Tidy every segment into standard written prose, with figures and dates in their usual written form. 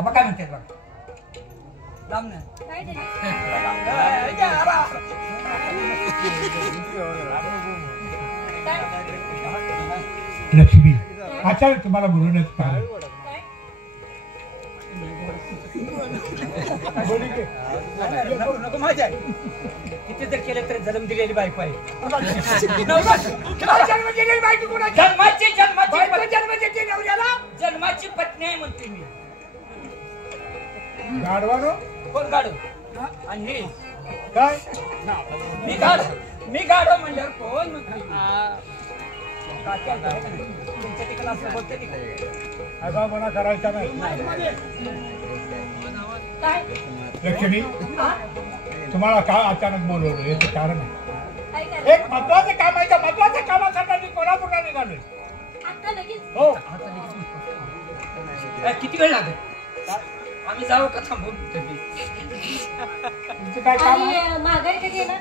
आबा काय म्हणते बघ लांब ना लक्ष्मी अचानक तुम्हाला बोलवण्यात काय नको माझ्या किती जर केलं तर जन्म दिलेली बायको आहे जन्माची पत्नी आहे म्हणते मी गाढवानो कोण गाडो आणि हे काय मी गाडो म्हणल्यावर कोण म्हणते तुमच्या तिकडे असं बोलते आगाऊपणा करायचा नाही लक्ष्मी तुम्हाला काय अचानक बोलवलं याचं कारण आहे एक महत्वाचं काम आहे त्या महत्वाच्या कामासाठी मी कोल्हापूरला निघालोय हो किती वेळ लागेल आम्ही जाऊ का थांबून तुमचं काय काम आहे माघारी कधी येणार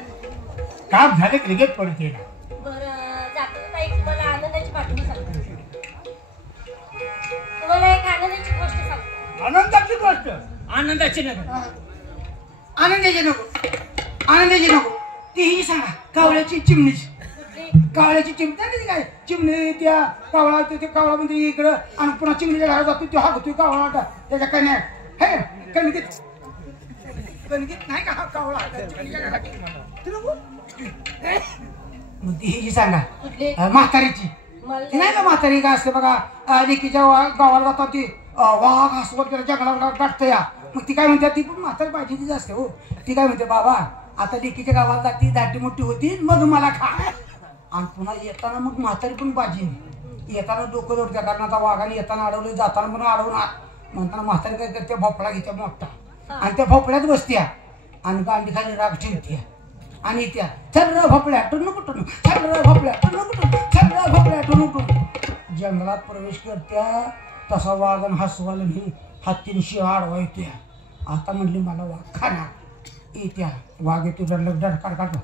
काम झाले की लगेच परत येणार बरं जाताना ताई तुम्हाला आनंदाची बातमी सांगते तुम्हाला एक आनंदाची गोष्ट सांगते आनंदाची गोष्ट आनंदाची नका आनंदाची नको आनंदाची नको तीही सांगा कावळ्याची चिमणीची कावळ्याची चिमणी काय चिमणी त्या कावळा ते कावळा म्हणजे इकडं आणि पुन्हा चिमणीच्या घरात जातो तो हागतोय कावळा त्याच्या कन्या हे कणकीत नाही का हा कावळा मग तीही सांगा म्हातारीची ती नाही का म्हातारी का असते बघा लेकीच्या गावाला जातात ती वाघ अस्वल केला जंगलात गाठतं या मग ती काय म्हणते ती पण म्हातारी पाहिजे तीच असते हो ती काय म्हणते बाबा आता लेकीच्या गावाला जाती दाटी मोठी होती मग मला खा आणि पुन्हा येताना मग म्हातारी पण पाहिजे येताना डोकं जोडत्या कारण आता वाघाने येताना अडवलं जाताना पण अडवून म्हणताना म्हातारी काय करते भोपळा घेत्या मोठा आणि त्या भोपळ्यात बसत्या आणि गांडी खाली राग ठेवत्या आणि त्या चल भोपळ्या टुनू कुठून चल भोपळ्या टुनू कुठून चल भोपळ्या टुनू कुठून जंगलात प्रवेश करत्या तसा वाघ आणि हसवाल ही हातीन शिळा आडवा येत्या आता म्हणली मला वाघ खाणार येत्या वाघ येतो डरकार काढतो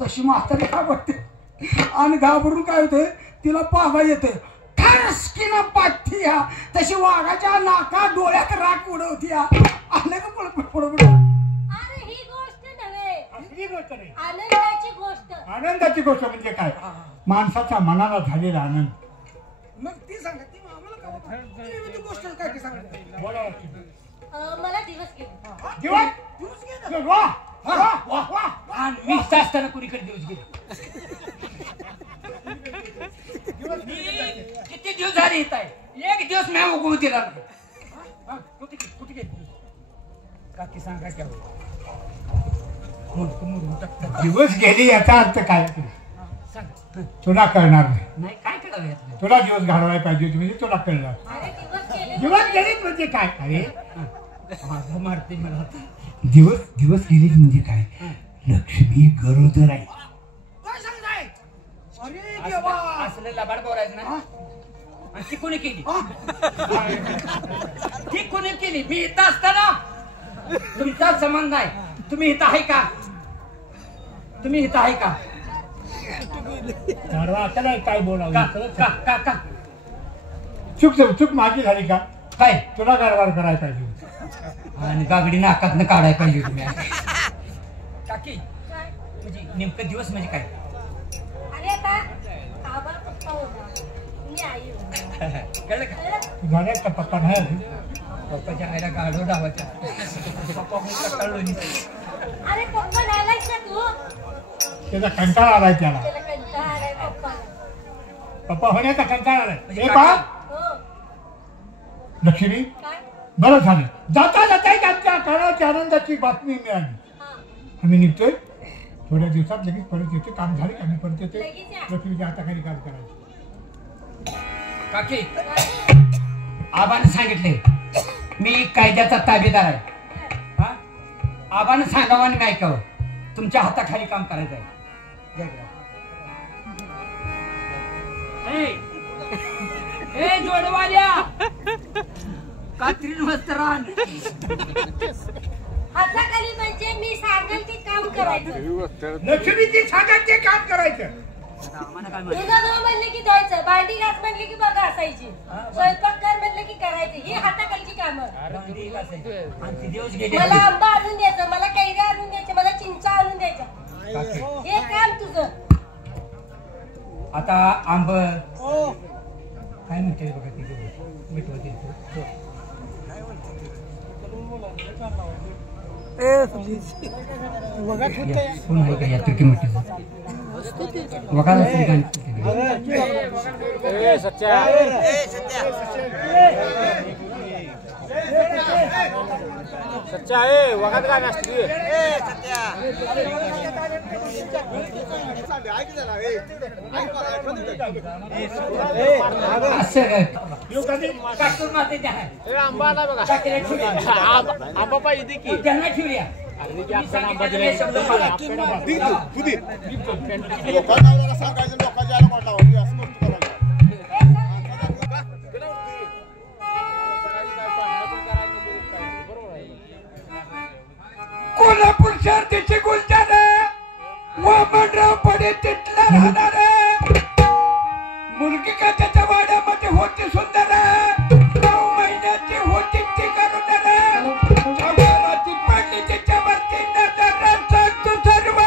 तशी म्हातारी घाबरते आणि घाबरून काय होते तिला पाहा येते ठरस्कीनं पाठ्या तशी वाघाच्या नाका डोळ्यात राख उडवती आले का पुढे अरे ही गोष्ट नव्हे असली गोष्ट नाही आनंदाची गोष्ट आनंदाची गोष्ट म्हणजे काय माणसाच्या मनाला झालेला आनंद मग ती सांगा ती आम्हाला काय गोष्ट काय ती सांगा बोला मला दिवस गेले दिवस वा वा वा वा आणि मी असताना कुणीकडे दिवस गेले किती दिवस झाले येत आहे एक दिवस नाही उगवू दिला कुठे गेले काकी सांगा क्या दिवस गेले याचा अर्थ काय सांग तुला कळणार नाही नाही काय करावं यातलं तुला दिवस घालवायला पाहिजे होते म्हणजे तुला कळणार अरे दिवस गेले दिवस गेले म्हणजे काय अरे माझा मारते मला आता दिवस गेले म्हणजे काय लक्ष्मी गरोदर आहे काय सांगताय अरे असलं लबाड बोलायचं ना आणि ती कोणी केली ती कोणी केली मी इथं असताना तुमचा संबंध नाही तुम्ही इथं आहे का तुम्ही इथं आहे का आता नाही काय बोलावं का चूक माझी झाली का काय तुला कारभार करायला पाहिजे आणि गागडी नाकातनं काढायला पाहिजे तुम्ही काकी म्हणजे नेमकं दिवस म्हणजे काय अरे आता आबा पप्पा होता मी आई होती कळलं का गाड्याचा पत्ता नाही अजून पप्पाच्या आईला गाडो धावायचा पप्पा कळलो अरे पप्पा नालायक ना तू त्याचा कंटाळा आलाय त्याला त्याला कंटाळा आलाय पप्पाला पप्पा होण्याचा कंटाळा आलाय हे पहा हो लक्ष्मी काय बरं झालं जाता जाता एक आमच्या काळाची आनंदाची बातमी मिळाली हा आम्ही निघतोय थोड्या दिवसात लगेच परत येते काम झाले आम्ही परत येते लगेच या. लक्ष्मीच्या हाताखाली काम करायचं काकी आबाने सांगितले मी कायद्याचा ताबेदार आहे हा आबाने सांगावं आणि मी ऐकावं तुमच्या हाताखाली काम करायचं आहे ए जोडवाल्या कात्रीन वस्त्रान हाताखाली म्हणजे मी सांगेल ते काम करायचं लक्ष्मीची सांगत ते काम करायचं आम्हाला काय दुधा धुवा म्हणले की धुवायचं भांडी घास म्हणले की बघा असायची स्वयंपाक कर म्हणले की करायचं आणि दिवस गेले मला आंबा आणून द्यायचा, मला कैरी आणून द्यायची, मला चिंचा आणून द्यायचा. हे काम तुझं. आता आंब काय म्हणते बघा तिथे मिठवते कोण आहे का या तुकी मिठीचं वगाला सच्चा आहे वगात काय नसते आंबा आला बघा आंबा पाहिजे की त्यांना ठेवूया कोल्हापूर शहर तिची गुलजार वामनराव पडे तिथला राहणार मुलगी का त्याच्या वाड्यामध्ये होती सुंदर 9 महिन्याची होती ती करुदर जवाराची पडली तिच्यावरती नजर सांगतो सर्व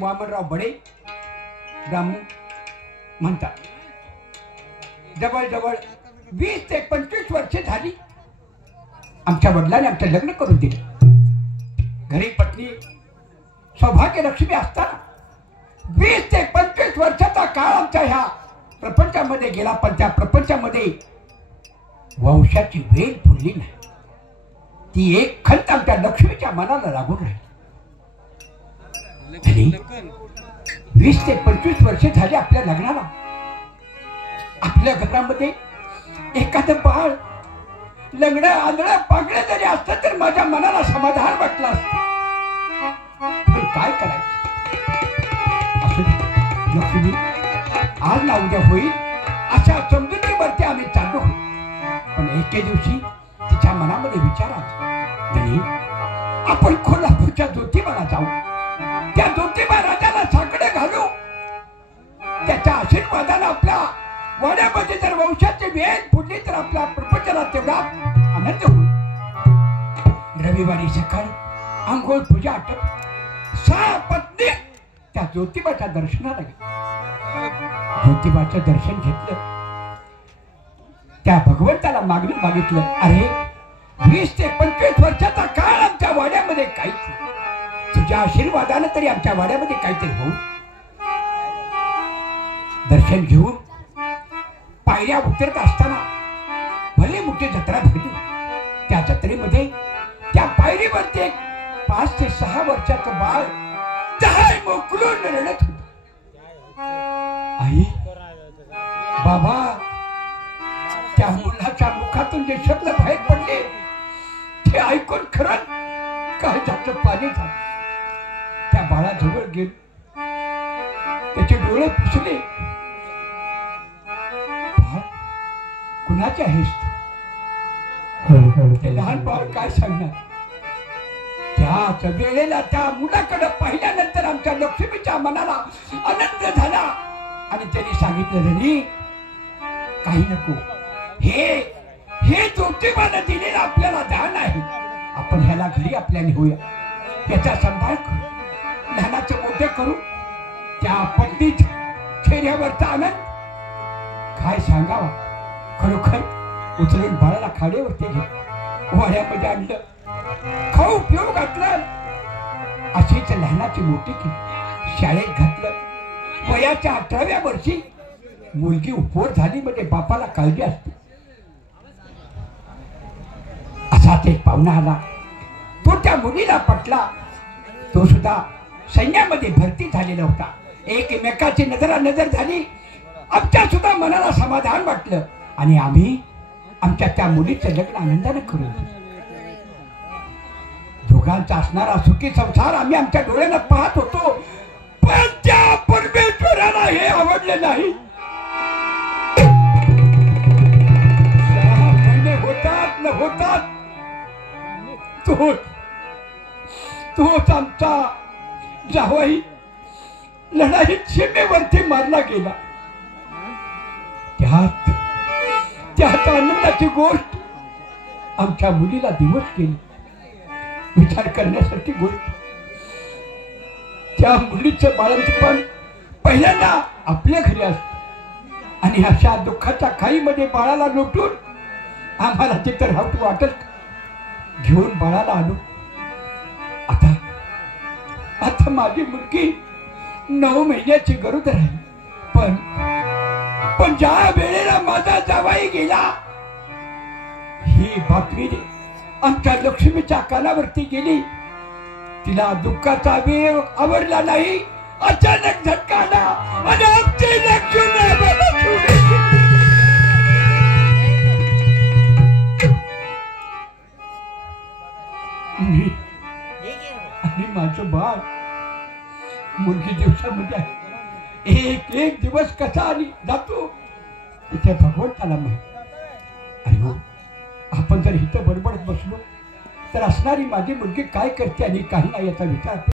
वामनराव बडे ब्राह्मण म्हणतात. जवळजवळ 20 ते 25 वर्षे झाली आमच्या वडिलांनी आमचं लग्न करून दिले. घरी पत्नी सौभाग्य लक्ष्मी असताना 20 ते 25 वर्षाचा काळ आमच्या ह्या प्रपंचामध्ये गेला, पण त्या प्रपंचामध्ये वंशाची वेल फुलली नाही. ती एक खंत आमच्या लक्ष्मीच्या मनाला लागून राहिली. 20 ते 25 वर्षे झाली आपल्या लग्नाला. आपल्या घरामध्ये एखादं बाळ लंगडं आंधळं पागळं जरी असतं तर माझ्या मनाला समाधान वाटलं असतं. पण काय करायचं? लक्ष्मी आज ना उद्या होईल अशा समजुतीवरती आम्ही चाललो. पण एके दिवशी तिच्या मनामध्ये विचार आला, नाही आपण कोल्हापूरच्या ज्योतिबाला जाऊ, त्या ज्योतिबा राजाला साकडे घालू, त्याच्या आशीर्वादाने आपल्या वाड्यामध्ये जर वंशाची वेल फुटली तर आपल्या प्रपंचाला तेवढा आनंद होईल. रविवारी सकाळी अंघोळ पूजा आटप 6 पत्नी त्या ज्योतिबाच्या दर्शनाला गेल्या. ज्योतिबाचं दर्शन घेतलं, त्या भगवंताला मागणं मागितलं, अरे 20 ते 25 वर्षाचा काळ आमच्या वाड्यामध्ये काहीच नाही, तुझ्या आशीर्वादानं तरी आमच्या वाड्यामध्ये काहीतरी होऊ. दर्शन घेऊन पायऱ्या उतरत असताना भले मोठी जत्रा भेटली. त्या जत्रेमध्ये त्या पायरीवरती एक 5 ते 6 वर्षाचं बाळ जहाय मोकलून रडत होत. आई बाबा, त्या मुलाच्या मुखातून जे शब्द बाहेर पडले ते ऐकून खरंच काय जास्त पाणी झालं. त्या बाळाजवळ गेले, त्याचे डोळे पुसले. कुणाचे आहेस तू? ते लहान बाळ काय सांगणार? त्याच वेळेला त्या मुलाकडे पाहिल्यानंतर आमच्या लक्ष्मीच्या मनाला आनंद झाला आणि त्यांनी सांगितलं रणी काही नको, हे ज्योतिबानं दिलेलं आपल्याला दान आहे, आपण ह्याला घरी आपल्या नेऊया, त्याचा सांभाळ करू, लहानाचं मोठं करू. त्या पंडित चेहऱ्यावरचा आनंद काय सांगावा. खरोखर उचलून बाळाला खाडीवरती घेऊन वाड्यामध्ये आणलं, खाऊ पिऊ घातलं. अशीच लहानाची मोठी की शाळेत घातलं. वयाच्या 18व्या वर्षी मुलगी उपवर झाली म्हणजे बापाला काळजी असते. असाच एक पाहुणा आला, तो त्या मुलीला पटला. तो सुद्धा सैन्यामध्ये भरती झालेला होता. एकमेकाची नजर झाली. आमच्या सुद्धा मनाला समाधान वाटलं आणि आम्ही आमच्या त्या मुलीचं लग्न आनंदाने करू. दोघांचा असणारा सुखी संसार आम्ही आमच्या डोळ्यानं पाहत होतो, पण त्या परमेश्वराला हे आवडले नाही. 6 महिने होतात न होतात तोच आमचा जावई लढाईत सीमेवरती मारला गेला. त्यात आनंदाची गोष्ट आमच्या मुलीला दिवस केली. विचार करण्यासारखी गोष्ट. त्या मुलीचं बाळंतपण पहिल्यांदा आपल्या घरी असत आणि अशा दुःखाच्या खाईमध्ये बाळाला लुटून आम्हाला तिथं राहू वाटत घेऊन बाळाला आलो. आता माझी मुलगी 9 महिन्याची गरोदर आहे. पण ज्या वेळेला माझा जावाई गेला, ही बातमी आमच्या लक्ष्मीच्या कानावरती गेली. तिला दुःखाचा वेळ आवडला नाही. अचानक झटका आला आणि आमची लक्ष्मी आणि माझं बाळ मुलगी दिवसामध्ये एक दिवस कसा आली जातो तिथे भगवंताला माहित. अरे हो, आपण जर इथं बडबडत बसलो तर असणारी माझी मुलगी काय करते आणि काही नाही याचा विचार